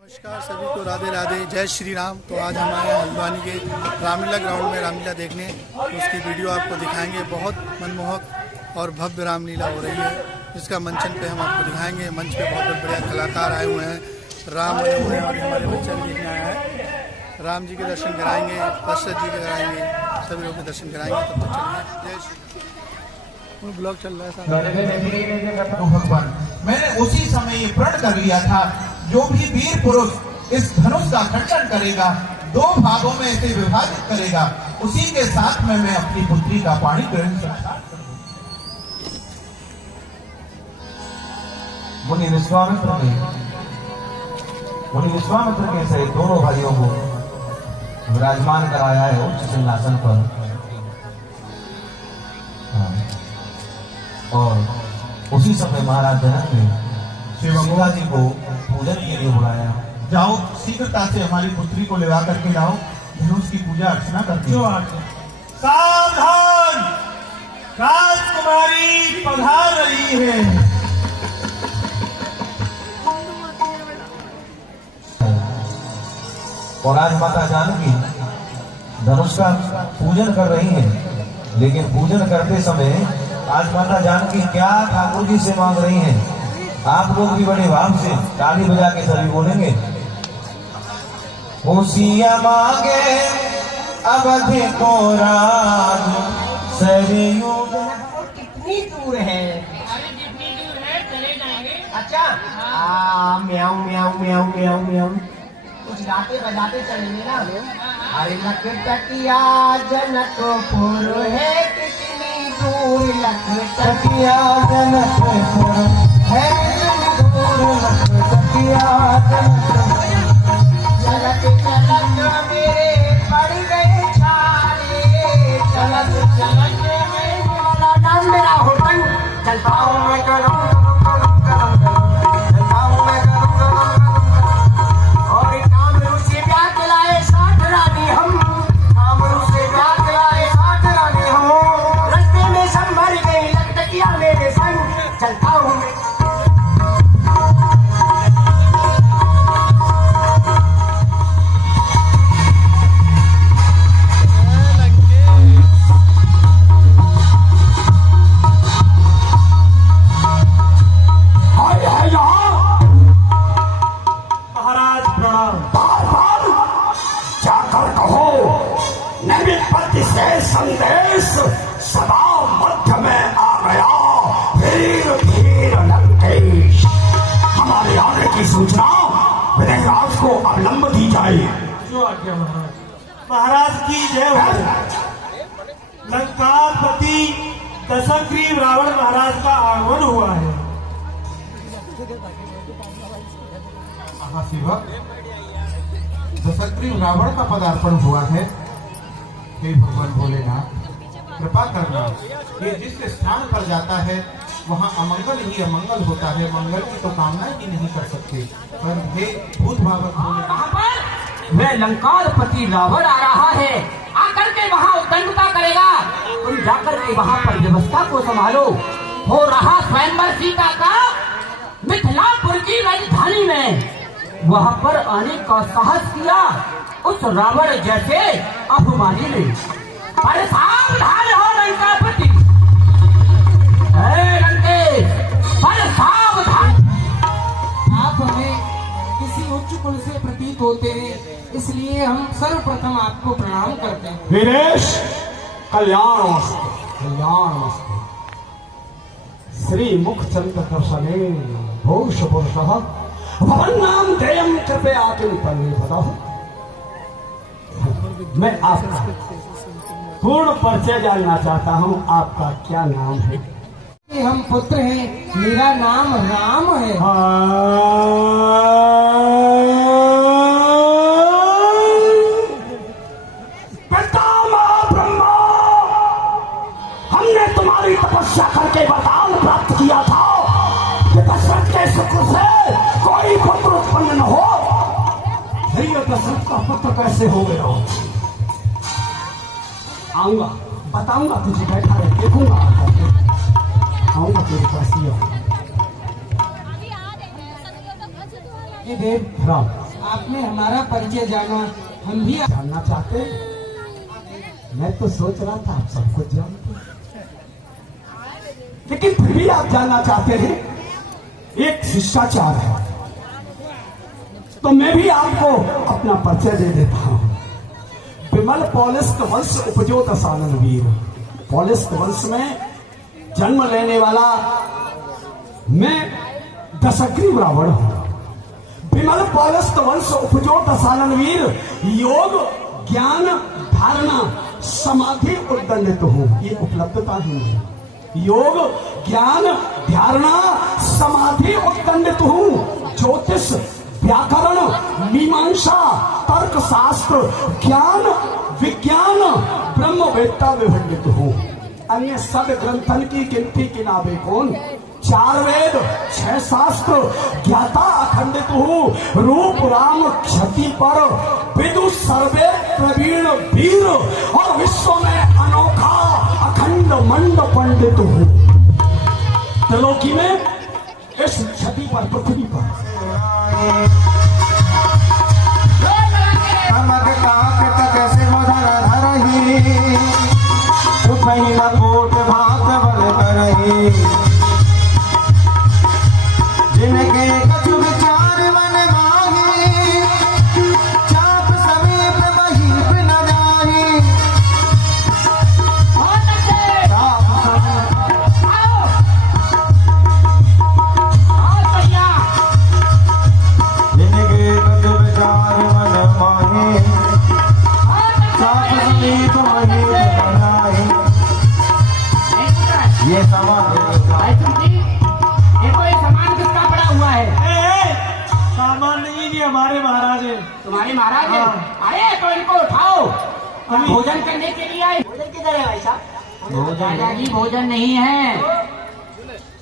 नमस्कार सभी को, राधे राधे, जय श्री राम। तो आज हम आए हैं हल्द्वानी के रामलीला ग्राउंड में रामलीला देखने। तो उसकी वीडियो आपको दिखाएंगे। बहुत मनमोहक और भव्य रामलीला हो रही है, जिसका मंचन पे हम आपको दिखाएंगे। मंच पे बहुत बढ़िया कलाकार आए हुए हैं, राम बने हुए हैं और हमारे बच्चा भी देखने आया है। राम जी के दर्शन कराएंगे, दशरथ जी के कराएंगे, सभी लोग के दर्शन कराएंगे। तब तक चलिए, जय श्री। ब्लॉग चल रहा है तो भगवान, मैंने उसी समय ये प्रण कर लिया था, जो भी वीर पुरुष इस धनुष का खंडन करेगा, दो भागों में इसे विभाजित करेगा, उसी के साथ में मैं अपनी पुत्री का पाणी ग्रहण करूंगा। मुनि विश्वामित्र के सहित दोनों भाइयों को विराजमान कराया है उच्च सिंहासन पर, और उसी समय महाराज जनक ने शिवगंगा जी को पूजन के लिए बुलाया। जाओ, शीघ्रता से हमारी पुत्री को लेवा करके लाओ, धनुष की पूजा अर्चना करती हो। सावधान, राजकुमारी पधार रही है। और आज माता जानकी धनुष का पूजन कर रही हैं, लेकिन पूजन करते समय आज माता जानकी क्या ठाकुर जी से मांग रही हैं? आप लोग भी बड़े भाव से ताली बजा के सभी बोलेंगे। खुशियाँ मांगे अवधि को राज सरयू। कितनी दूर है? अरे जितनी दूर है चले जाएंगे। अच्छा, म्याऊ म्याऊ म्याऊ म्याऊ म्याऊ कुछ गाते बजाते चलेंगे ना। अरे लखटकिया जनकपुर है, कितनी दूर लखटकिया जनकपुर है, लखटकिया जनकपुर। चलत चलत मेरे पड़ गए छाले, चलत चलत मेरा नाम मेरा होटल चलता हूँ मैं करूँ चलता हूँ मैं। महाराज प्रणाम। जाकर कहो नैमित्पति से संदेश सदा मध्य में आ गया। धीर धीर लंकेश, हमारे आने की सूचना विदेहराज को अवलंब दी जाए। जो आज्ञा महाराज। महाराज की जय हो। लंकापति दशग्रीव रावण महाराज का आगमन हुआ है। सेवक, दशग्रीव रावण का पदार्पण हुआ है। हे भगवान भोलेनाथ, कृपा करना। ये जिस स्थान पर जाता है वहाँ अमंगल ही अमंगल होता है, मंगल की तो कामना ही नहीं कर सकते। पर हे भूत भावक भोलेनाथ, मैं लंकापति रावण आ रहा है, आकर के वहाँ उद्दंडता करेगा। तुम जाकर के वहाँ पर व्यवस्था को संभालो। हो रहा स्वयंवर सीता का मिथिलापुर की राजधानी में, वहाँ पर आने का साहस किया उस रावण जैसे अभिमानी ने। पर सावधान हो लंकापति, पर सावधान। आप हमें किसी उच्च कुल से प्रतीत होते हैं, इसलिए हम सर्वप्रथम आपको प्रणाम करते हैं। वीरेश, कल्याण कल्याण श्री मुखचंद्र दर्शने भूष पुरुषः भवन्नाम देयम कृपया किंतने बताओ। मैं आपका पूर्ण परिचय जानना चाहता हूँ। आपका क्या नाम है? हम पुत्र हैं, मेरा नाम राम है। पितामह ब्रह्मा, हमने तुम्हारी तपस्या करके वरदान प्राप्त किया था कि दशरथ के शुक्र से कोई पुत्र उत्पन्न न हो। दशरथ का पुत्र कैसे हो गया हो? आऊंगा, बताऊंगा तुझे, बैठा रहे, देखूंगा, आऊंगा तेरे पास ही। ये देव राम आपने हमारा परिचय जाना, हम भी जानना चाहते हैं। मैं तो सोच रहा था आप सब कुछ जानते हैं, लेकिन फिर भी आप जानना चाहते हैं। एक शिष्टाचार है, तो मैं भी आपको अपना परिचय दे देता हूं। विमल पौलस्त्य वंश उपजो दशानन वीर। पौलस्त्य वंश में जन्म लेने वाला मैं दशग्रीव रावण हूं। विमल पौलस्त्य वंश उपजो दशानन वीर। योग ज्ञान धारणा समाधि उद्दंडित हूं। ये उपलब्धता है। योग ज्ञान धारणा समाधि उद्दंडित हूं। ज्योतिष व्याकरण मीमांसा तर्क शास्त्र ज्ञान विज्ञान ब्रह्मवेत्ता विभंडित हूँ। अन्य सब ग्रंथन की गिनती किनाबे कौन। 4 वेद 6 शास्त्र ज्ञाता अखंडित हूँ। रूप राम क्षति पर विदु सर्वे प्रवीण वीर। और विश्व में अनोखा अखंड मंड पंडित हूँ। त्रिलोकी में इस क्षति पर पृथ्वी पर कोट भात बल करही। जिनके कछु विचार मन माही। चाप समीप महीप न जाही। जिनके कछु विचार मन माही। चाप समीप महीप न जाही। ये सामान देखो, ये सामान किसका पड़ा हुआ है? सामान नहीं, ये हमारे महाराज है। तुम्हारे महाराज है? अरे तो इनको उठाओ, हम भोजन करने के लिए आए। भोजन किधर है भाई साहब? राजा जी भोजन नहीं है,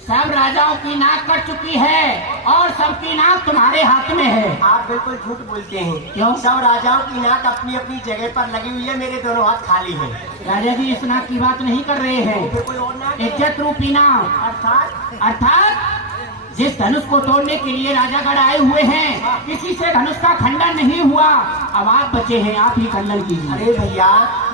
सब राजाओं की नाक कट चुकी है और सबकी नाक तुम्हारे हाथ में है। आप बिल्कुल झूठ बोलते हैं। क्यों? सब राजाओं की नाक अपनी अपनी जगह पर लगी हुई है, मेरे दोनों हाथ खाली हैं। राजा जी इस नाक की बात नहीं कर रहे हैं। फिर कोई और नाक है? इज्जत रूपी नाक, अर्थात जिस धनुष को तोड़ने के लिए राजागढ़ आए हुए हैं, किसी से धनुष का खंडन नहीं हुआ। अब आप बचे हैं, आप ही खंडन कीजिए। अरे भैया,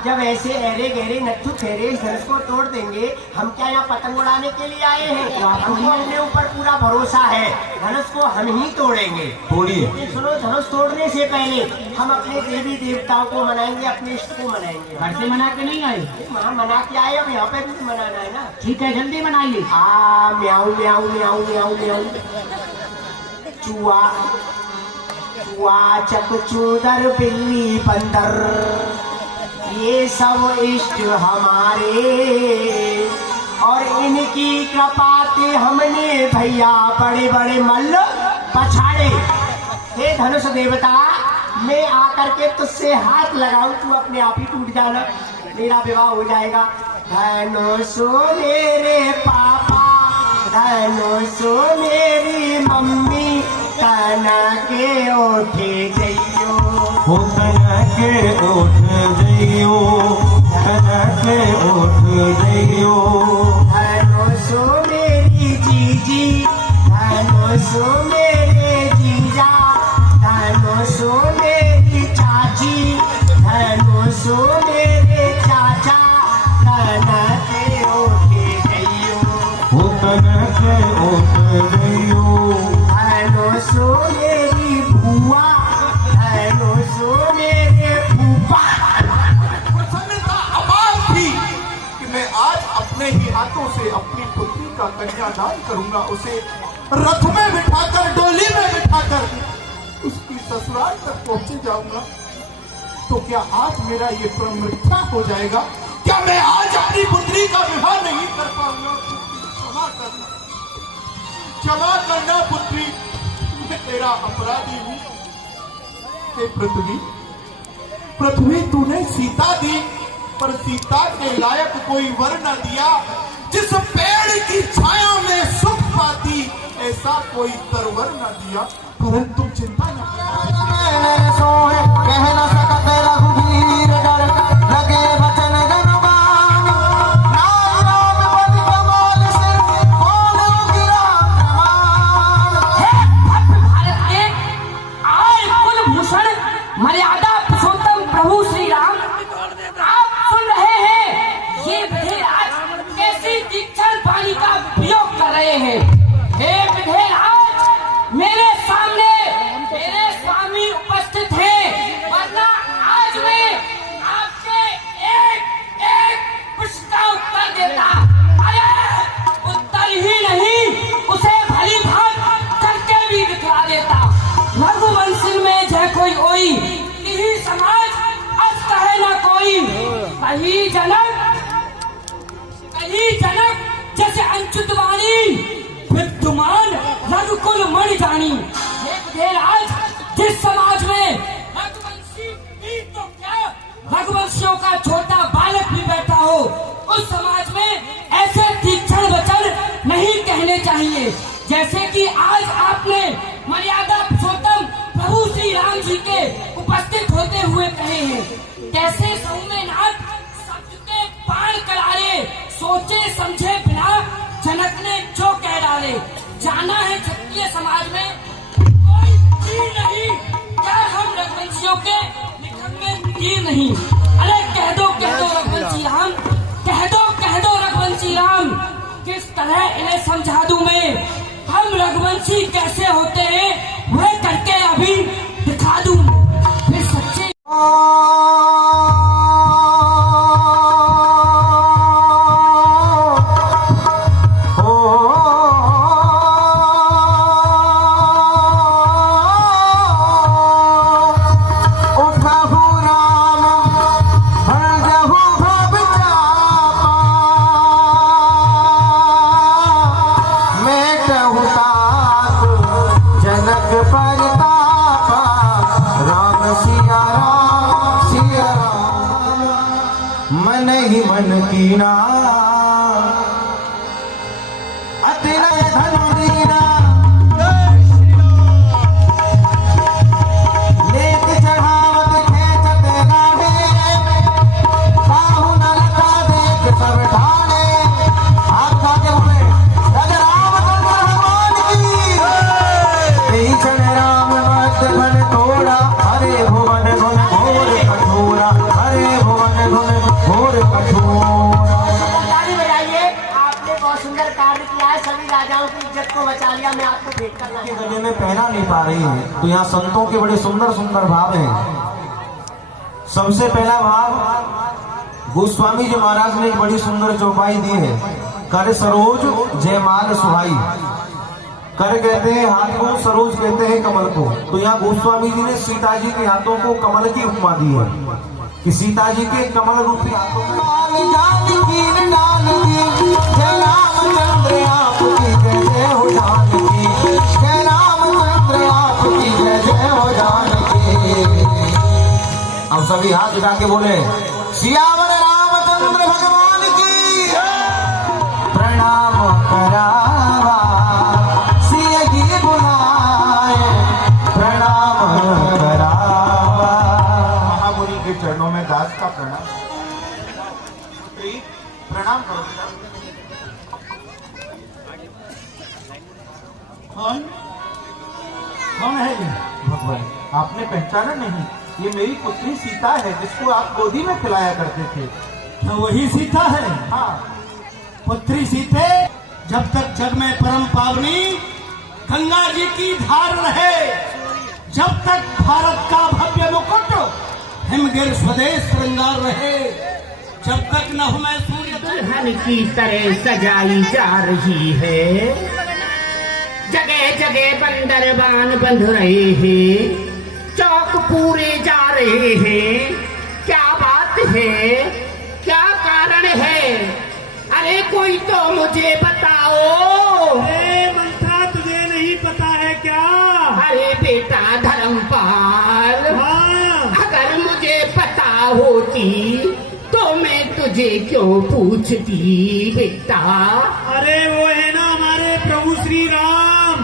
जब ऐसे अरे गहरे नत्थु ठहरे इस धनुष को तोड़ देंगे, हम क्या यहाँ पतंग उड़ाने के लिए आए हैं? हमको अपने ऊपर पूरा भरोसा है, धनुष को हम ही तोड़ेंगे। तोड़िए। सुनो, धनुष तोड़ने से पहले हम अपने देवी देवताओं को मनाएंगे, अपने इष्ट को मनाएंगे। घर से मना के नहीं आए? वहाँ मना के आए, अब यहाँ पे भी मनाना है ना। ठीक है, जल्दी मनाइए। म्याऊ म्याऊ म्याऊ म्याऊ म्याऊ। चुआ चुआ चकचूदर बिल्ली बंदर, ये सब इष्ट हमारे, और इनकी कृपा से हमने भैया बड़े बड़े मल्ल पछाड़े। हे धनुष देवता, मैं आकर के तुझसे हाथ लगाऊं, तू अपने आप ही टूट जाना, मेरा विवाह हो जाएगा। धनुषो मेरे पापा, धनुषो मेरी मम्मी, तना के ओठे जइयो। हो तना के ओठ जइयो। तना के ओठ जइयो। धनुषो मेरी जीजी, धनुषो मेरे जीजा, धनुषो मेरी चाची, धनुषो मेरे चाचा, तना के ओठे जइयो। हो तना के ओठ जइयो। धनुषो मेरी बुआ, धनुषो मेरे फूफा। प्रसन्नता अपार थी कि मैं आज अपने ही हाथों से अपनी पुत्री का कन्यादान करूंगा। उसे रथ में बिठाकर, डोली में बिठाकर उसकी ससुराल तक पहुंचे जाऊंगा। तो क्या आज मेरा ये प्रण मिथ्या हो जाएगा? क्या मैं आज अपनी पुत्री का विवाह नहीं कर पाऊंगा? क्षमा करना, क्षमा करना पुत्री, मैं तेरा अपराधी हूं। हे पृथ्वी, पृथ्वी तूने सीता दी, पर सीता के लायक कोई वर न दिया। जिस पेड़ की छाया में सुख पाती, ऐसा कोई तरवर न दिया। परंतु चिंता न कह न सकत रघुवीर डर, लगे वचन धनुबान। नाम नाम पद कमाल से कौन गिरा प्रमाण। हे भक्त भारत के आए कुल कही जनक जैसे अंचुत वाणी विद्यमान रघुकुल मणि जानी। आज जिस समाज में रघुवंशी भी तो क्या रघुवंशियों का छोटा बालक भी बैठा हो, उस समाज में ऐसे तीक्ष्ण वचन नहीं कहने चाहिए जैसे कि आज आपने मर्यादा पुरुषोत्तम प्रभु श्री राम जी के उपस्थित होते हुए कहे हैं। कैसे सौम्यनाथ शब्द के बाण करारे, सोचे समझे बिना जनक ने जो कह डाले। जाना है क्षत्रिय समाज में कोई तीर नहीं, क्या हम रघुवंशियों के लिखन में तीर नहीं। अरे कह दो रघुवंशी राम, कह दो रघुवंशी राम, किस तरह इन्हें समझा दूं मैं, हम रघुवंशी कैसे होते हैं वह करके अभी दिखा दूं। फिर सच्चे मन ही मन कीना अतिनय धनुरीना लेत चढ़ावत खेचत गाढ़े बाहु नलका देख सब ठाणे। आप गाते हुए राजा रामचंद्र भगवान की भीषण राम भक्त घन तोड़ा, हरे भुवन गुण घोर कठोरा, हरे भुवन गुण घोर कठोरा। ताली बजाइए, आपने बहुत सुंदर कार्य किया है, सभी राजाओं की इज्जत को बचा लिया। मैं आपको भेंट करना के गले में पहना नहीं पा रही है, तो यहाँ संतों के बड़े सुंदर सुंदर भाव हैं। सबसे पहला भाव गोस्वामी जी महाराज ने एक बड़ी सुंदर चौपाई दी है, कर सरोज जयमाल सुहाई। कर कहते हैं हाथ को, सरोज कहते हैं कमल को। तो यहाँ गोस्वामी जी ने सीता जी के हाथों को कमल की उपमा दी है कि सीता जी के कमल रूपी हाथों में अब सभी हाथ उठा के बोले सियावर रामचंद्र भगवान की प्रणाम करावा, सिया की बुलाए प्रणाम करावा। महामुनि के चरणों में दास का प्रणाम करो। कौन है ये? भगवान आपने पहचाना नहीं? ये मेरी पुत्री सीता है जिसको आप गोदी में खिलाया करते थे। तो वही सीता है? हाँ। पुत्री सीते, जब तक जग में परम पावनी गंगा जी की धार रहे, जब तक भारत का भव्य मुकुट हिमगिर स्वदेश श्रृंगार रहे, जब तक न हो मैं सूर्य दुल्हन की तरह सजाई जा रही है, जगह जगह बंदर बान बंध रहे हैं, चौक पूरे जा रहे हैं। क्या बात है, क्या कारण है? अरे कोई तो मुझे बताओ। मंत्रा तुझे नहीं पता है क्या? अरे बेटा धर्मपाल, हाँ। अगर मुझे पता होती तो मैं तुझे क्यों पूछती बेटा? अरे वो है ना हमारे प्रभु श्री राम।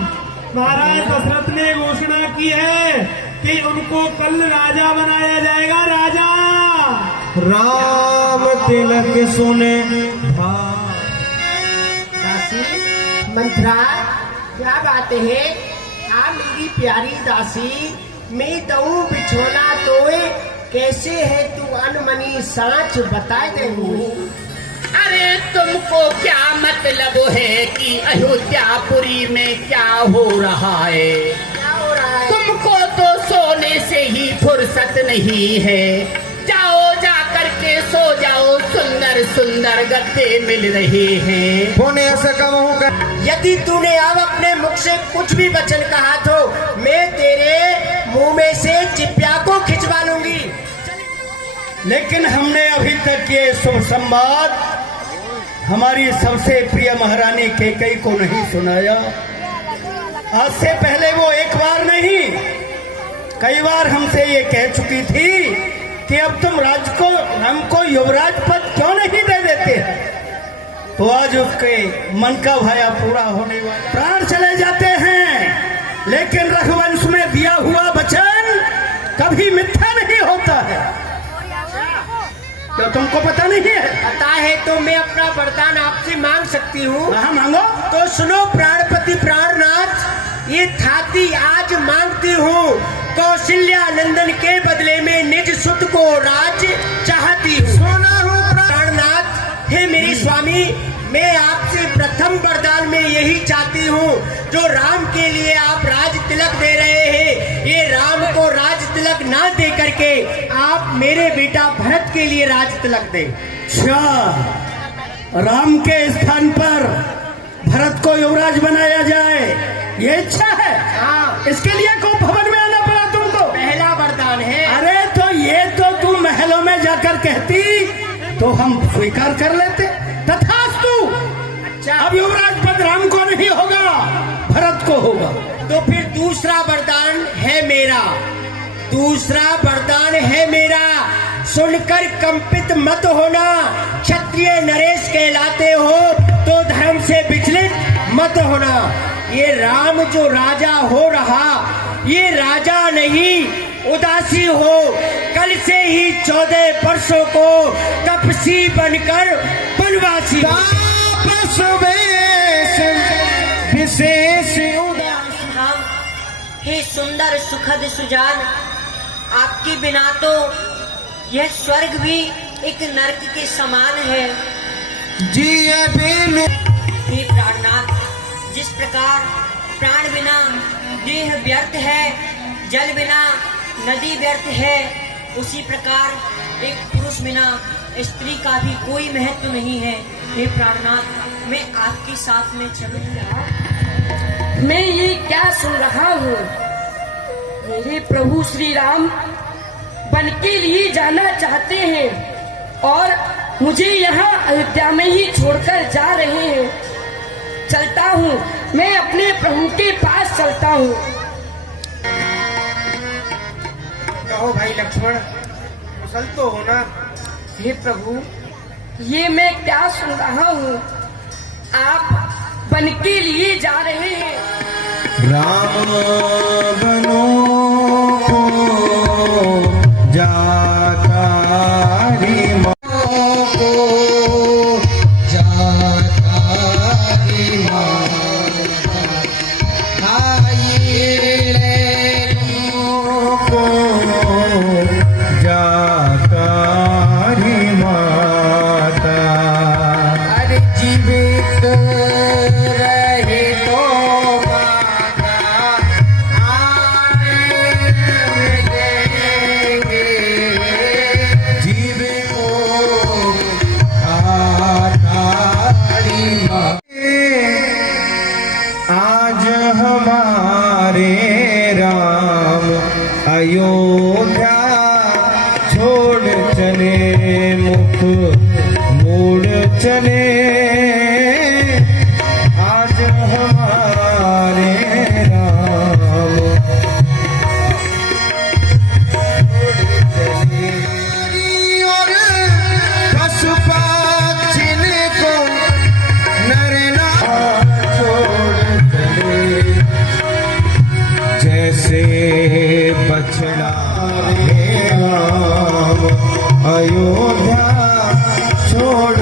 महाराज दशरथ ने घोषणा की है कि उनको कल राजा बनाया जाएगा। राजा राम तिलक सुने दासी मंत्रा, क्या बात है? हाँ मेरी प्यारी दासी, मैं दऊ बिछोना तोए कैसे है तू अनमनी सांच बता दे। अरे तुमको क्या मतलब है कि अयोध्यापुरी में क्या हो रहा है? क्या हो रहा है? तुमको तो सोने से ही फुर्सत नहीं है। जाओ जा करके सो जाओ, सुंदर सुंदर गद्दे मिल रहे हैं। होने ऐसा कहूँ यदि तूने अब अपने मुख से कुछ भी वचन कहा तो मैं तेरे मुंह में से चिप्या को खिंचवा लूंगी। लेकिन हमने अभी तक ये शुभ संवाद हमारी सबसे प्रिय महारानी कैकेयी को नहीं सुनाया। आज से पहले वो एक बार नहीं कई बार हमसे ये कह चुकी थी कि अब तुम हमको युवराज पद क्यों नहीं दे देते। तो आज उसके मन का भाया पूरा होने वाला। प्राण चले जाते हैं लेकिन रघुवंश में दिया हुआ वचन कभी मिथ्या नहीं होता है। क्या तुमको पता नहीं है? पता है तो मैं अपना वरदान आपसे मांग सकती हूँ। हाँ मांगो। तो सुनो प्राणपति प्राणनाथ, ये थाती आज मांगती हूँ। कौशल्या नंदन के बदले में निज सुत को राज चाहती हूँ। सोना हूँ प्राणनाथ। हे मेरे स्वामी, मैं आपसे प्रथम वरदान में यही चाहती हूँ, जो राम के लिए आप राज तिलक दे रहे हैं, ये राम को राज तिलक ना दे करके आप मेरे बेटा भरत के लिए राज तिलक दें। अच्छा, राम के स्थान पर भरत को युवराज बनाया जाए, ये इच्छा है? हाँ। इसके लिए को भवन में आना पड़ा तुमको? पहला वरदान है। अरे तो ये तो तुम महलों में जाकर कहती तो हम स्वीकार कर लेते। तथास्तु। अच्छा, अब युवराज पद राम को नहीं होगा, भरत को होगा। तो फिर दूसरा वरदान है मेरा। दूसरा वरदान है मेरा, सुनकर कंपित मत होना। क्षत्रिय नरेश कहलाते हो तो धर्म से विचलित मत होना। ये राम जो राजा हो रहा, ये राजा नहीं उदासी हो। कल से ही 14 वर्षों को तपसी बनकर वनवासी विशेष हम हे सुंदर सुखद सुजान, आपके बिना तो यह स्वर्ग भी एक नरक के समान है। हे प्राणनाथ, जिस प्रकार प्राण बिना देह व्यर्थ है, जल बिना नदी व्यर्थ है, उसी प्रकार एक पुरुष बिना स्त्री का भी कोई महत्व नहीं है। हे प्राणनाथ, मैं आपके साथ में चलूंगा। मैं ये क्या सुन रहा हूँ? मेरे प्रभु श्री राम वन के लिए जाना चाहते हैं और मुझे यहाँ अयोध्या में ही छोड़कर जा रहे हैं। चलता हूँ, मैं अपने प्रभु के पास चलता हूँ। कहो भाई लक्ष्मण, कुशल तो होना। हे प्रभु, ये मैं क्या सुन रहा हूँ? आप वन के लिए जा रहे हैं। राम बनो को जाकारी अयोध्या छोड़ चले, मुख मोड़ चले, आज हमारे राम छोड़ चले। और पशु पक्षी को नर नारी छोड़ चले, जैसे बछड़ा राम अयोध्या छोड़।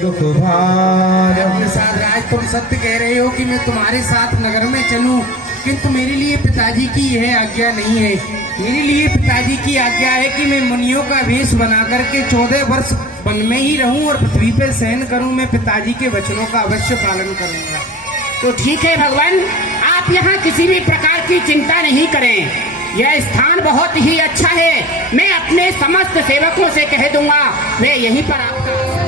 दुख भार राज, तुम सत्य कह रहे हो कि मैं तुम्हारे साथ नगर में चलूं, किंतु मेरे लिए पिताजी की यह आज्ञा नहीं है। मेरे लिए पिताजी की आज्ञा है कि मैं मुनियों का वेश बना करके 14 वर्ष वन में ही रहूं और पृथ्वी पर शयन करूं। मैं पिताजी के वचनों का अवश्य पालन करूंगा। तो ठीक है भगवान, आप यहाँ किसी भी प्रकार की चिंता नहीं करें। यह स्थान बहुत ही अच्छा है। मैं अपने समस्त सेवकों से कह दूंगा वे यहीं पर आपका